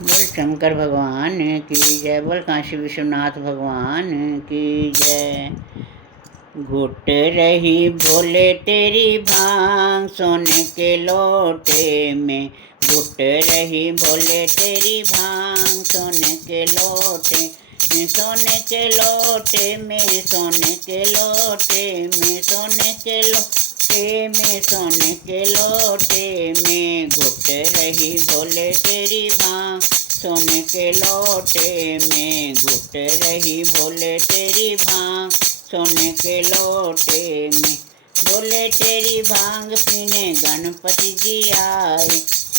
बोल शंकर भगवान की जय, बोल काशी विश्वनाथ भगवान की जय। घुट रही भोले तेरी भांग सोने के लोटे में, घुट रही भोले तेरी भांग सोने के लोटे में, सोने के लोटे में, सोने के लोटे में, सोने के लोटे में, सोने के लोटे में, घुट रही भोले तेरी भांग सोने के लोटे में, घुट रही भोले तेरी भांग सोने के लोटे में। बोले तेरी भांग पीने गणपति जी आए,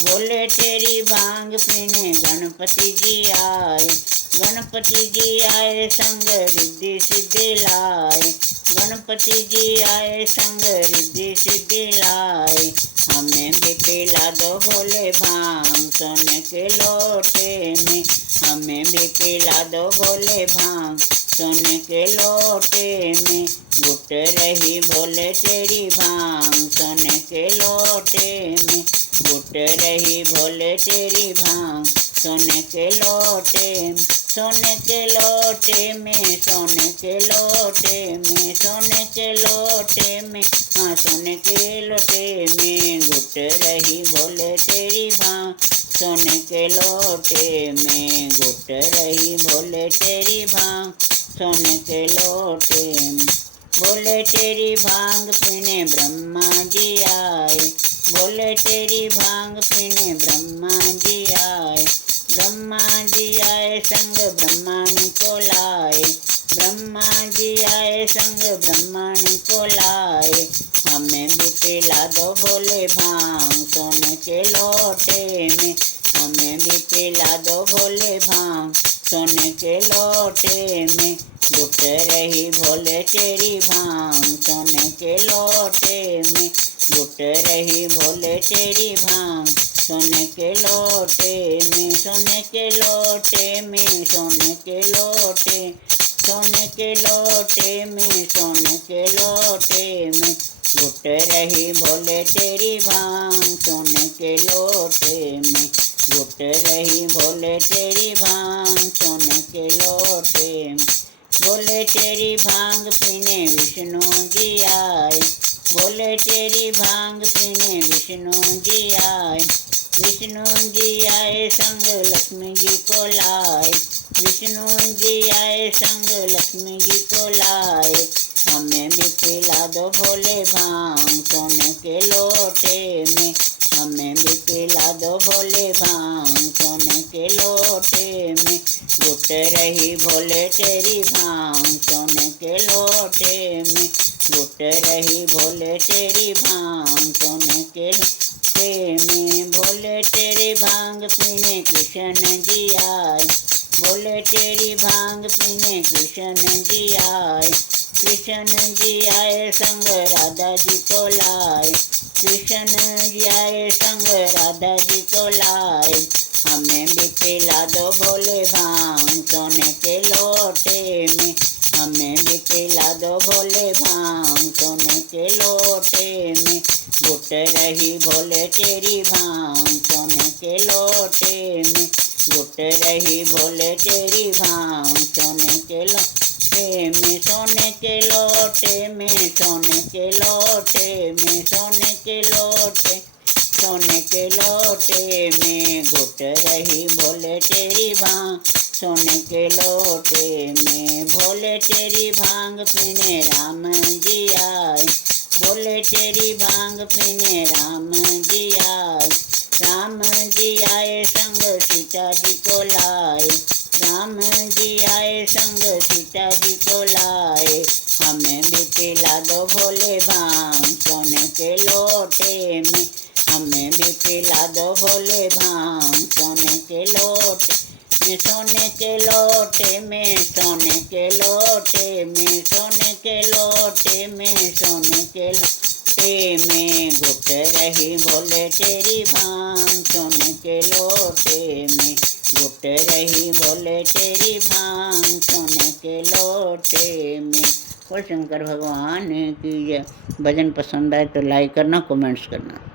बोले तेरी भांग पीने गणपति जी आए, गणपति जी आए संग रिद्धि सिद्धि लाए, गणपति जी आए संग रिद्धि सिद्धि लाए। हमें भी पिला दो भोले भांग सोने के लोटे में, हमें भी पिला दो भोले भांग सोने के लोटे में, घुट रही भोले तेरी भांग सोने के लोटे में, घुट रही भोले तेरी भांग सोने के लोटे में, सोने के लोटे में, सोने के लोटे में, सोने के लोटे में, हाँ सोने के लोटे में, घुट रही भोले तेरी भांग सोने के लोटे में, घुट रही भोले तेरी भांग सोने के लोटे में। बोले तेरी भांग पीने ब्रह्मा जी आए, बोले तेरी भांग पीने ब्रह्मा जी आए, ब्रह्मा जी आए संग ब्रह्माणी को लाए, ब्रह्मा जी आए संग ब्रह्माणी को लाए। हमें भी पिला दो भोले भांग सोने के लोटे में, हमें भी पिला दो भोले भांग सोने के लोटे में, घुट रही भोले तेरी भांग सोने के लोटे में, घुट रही भोले तेरी भांग सोने के लोटे में, सोने के लोटे में, सोने के लोटे, सोने के लोटे में, सोने के लोटे में, घुट रही भोले तेरी भांग सोने के लोटे में, घुट रही भोले तेरी भांग सोने के लोटे में। बोले तेरी भांग पीने विष्णु जी आए, बोले तेरी भांग पीने विष्णु जी आए, विष्णु जी आए संग लक्ष्मी जी को लाए, विष्णु जी आए संग लक्ष्मी जी को लाए। हमें भी पिला दो भोले भांग सोने के लोटे में, हमें भी पिला दो भोले भांग सोने के लोटे में, घुट रही भोले तेरी भांग सोने के लोटे में, घुट रही भोले तेरी भांग सोने के लोटे में। भोले तेरी भांग पीने कृष्ण जी आए, बोले तेरी भांग पीने कृष्ण जी आए, कृष्ण जी आए संग राधा जी को लाए, कृष्ण जी आए संग राधा जी को लाए। हमें भी पिला दो भोले भांग सोने के लोटे में, हमें भी पिला दो भोले भांग सोने के लोटे में, घुट रही भोले तेरी भांग सोने के लोटे में, घुट रही भोले तेरी भांग सोने के लोटे में, सोने के लोटे में, सोने के लोटे में, सोने के लोटे, सोने के लोटे में, घुट रही भोले तेरी भांग सोने के लोटे में। भोले तेरी भांग पीने राम जी आए, बोले तेरी भांग पीने राम जी आए, राम जी आए संग सीता जी को लाए, राम जी आए संग सीता जी को लाए। हमें भी पिला दो भोले भांग सोने के लोटे में, हमें भी पिला दो भोले भांग सोने के लोटे में, सोने के लोटे में, सोने के लोटे में, सोने के लोटे में, सोने के लोटे में, घुट रही भोले तेरी भांग सोने के लोटे में, घुट रही भोले तेरी भांग सोने के लोटे में। और शंकर भगवान की जय। भजन पसंद आए तो लाइक करना, कमेंट्स करना।